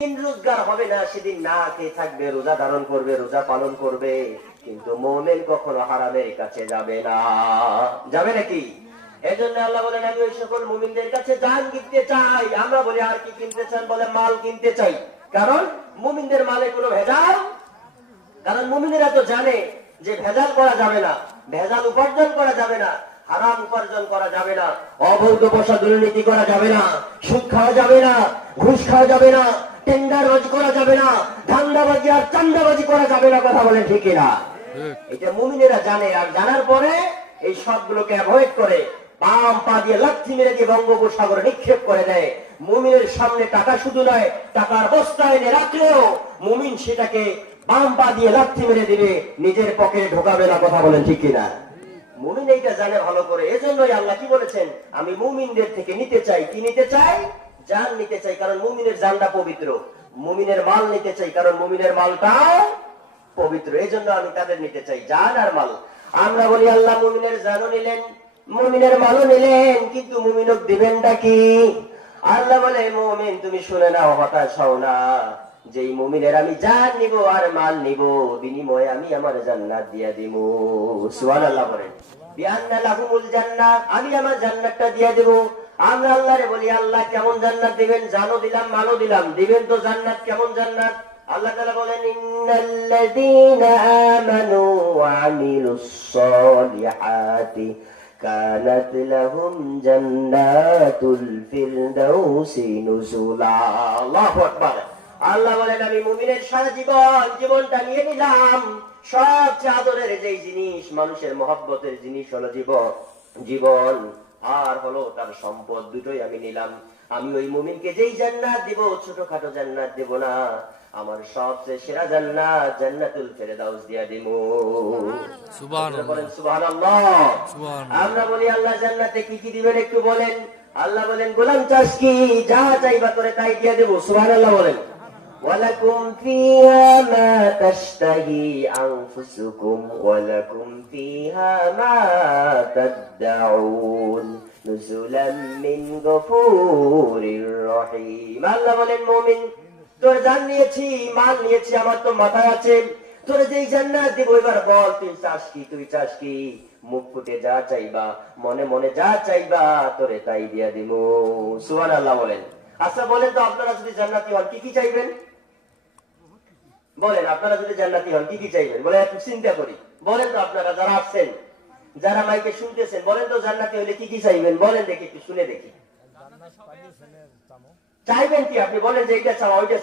রোজগার হবে না, সেদিন না খেয়ে থাকবে, রোজা ধারণ করবে, রোজা পালন করবে, কিন্তু মুমিন কখনো হারামের কাছে যাবে না। যাবে নাকি? এজন্য আল্লাহ বলেন, আমি ওই সকল মুমিনদের কাছে জান কিনতে চাই। আমরা বলি আর কি কিনতে চান? বলে মাল কিনতে চাই। কারণ মুমিনদের মালে কোনো ভেজাল, কারণ মুমিনেরা তো জানে যে ভেজাল করা যাবে না, ভেজাল উপার্জন করা যাবে না, হারাম উপার্জন করা যাবে না, অবৈধ পয়সা দুর্নীতি করা যাবে না, সুদ খাওয়া যাবে না, ঘুষ খাওয়া যাবে না, টেন্ডারবাজি করা যাবে না, ধান্দাবাজি আর চান্দাবাজি করা যাবে না। কথা বলেন ঠিক না? এটা মুমিনেরা জানে। আর জানার পরে এই সবগুলোকে অ্যাভয়েড করে বাম পা দিয়ে লাথি মেরে দিয়ে বঙ্গোপসাগরে নিক্ষেপ করে দেয়। মুমিনের সামনে টাকা শুধু নয়, টাকার বস্তা এনে রাখলেও মুমিন সেটাকে বাম পা দিয়ে লাথি মেরে দিবে, নিজের পকেটে ঢোকাবে না। কথা বলেন ঠিক কিনা? মুমিন এইটা জানে ভালো করে। এজন্যই আল্লাহ কি বলেছেন? আমি মুমিনদের থেকে নিতে চাই। কি নিতে চাই? জান নিতে চাই, কারণ মুমিনের জানটা পবিত্র। মুমিনের মাল নিতে চাই, কারণ মুমিনের মালটাও পবিত্র। এজন্য আমি তাদের নিতে চাই, জান আর মাল। আমরা বলি আল্লাহ মুমিনের জানও নিলেন, মুমিনের মালও নিলেন, কিন্তু মুমিনক দিবেনটা কি? আল্লাহ বলে, মুমিন তুমি শুনে নাও, হতাশ হও না। যেই মুমিনের আমি জান নিব আর মাল নিব, বিনিময়ে আমি আমার জান্নাত দিয়া দিব। সুবহানাল্লাহ বলেন। বিআন্না লাহুমুল জান্নাহ, আমি আমার জান্নাতটা দিয়া দেব। আমরা আল্লাহরে বলি, আল্লাহ কেমন জান্নাত দিবেন? জানও দিলাম, মালও দিলাম, দিবেন তো জান্নাত। কেমন জান্নাত? আল্লাহ তাআলা বলেন, ইন্নাল্লাযীনা আমানু ওয়া আমিলুস সালিহাতি কানাত লাহুম জান্নাতুল ফিরদাউসি নুজুলা। আল্লাহু আকবার। আল্লাহ বলেন, আমি মুমিনের সারা জীবনটা নিয়ে নিলাম। সবচেয়ে আদরের যেই জিনিস, মানুষের মহব্বতের জিনিস হলো জীবন আর হলো তার সম্পদ, দুটোই আমি নিলাম। আমি ওই মুমিনকে যেই জান্নাত দিব, ছোটখাটো জান্নাত দেব না, আমার সবচেয়ে সেরা জান্নাত জান্নাতুল ফেরদাউস দিয়া দিব। সুবহানাল্লাহ বলেন। সুবহানাল্লাহ। আমরা বলি, আল্লাহ জান্নাতে কি কি দিবেন একটু বলেন। আল্লাহ বলেন, গোলাম চাস কি? যা চাইবা করে তাই দিয়ে দেব। সুবহানাল্লাহ বলেন। ওয়ালাকুম ফিহা মা তাশতাহি আনফুসুকুম ওয়ালাকুম ফিহা মা তাদউন নুজুলাম মিন গফুরির রহিম। আল্লাহ বলেন, মুমিন তোর জান নিয়েছি, মাল নিয়েছি, আমার তো মাথায় আছে, তোর যেই জান্নাত দিব, এবার বল তুই চাস কি? তুই চাস কি? মুখ ফুটে যা চাইবা, মনে মনে যা চাইবা, তোরে তাই দিয়া দিব। সুবহানাল্লাহ বলেন। আচ্ছা বলেন তো, আপনারা যদি জান্নাতি হন কি কি চাইবেন? বলেন, আপনারা যদি জান্নাতি হন কি কি চাইবেন? বলে একটু চিন্তা করি। বলেন তো আপনারা যারা আসছেন, যারা মাইকে শুনতেছেন, বলেন তো জান্নাতি হলে কি কি চাইবেন? বলেন দেখি, একটু শুনে দেখি। চাইবেন কি আপনি? বলেন যে এটা চাও, ওইটা চাও।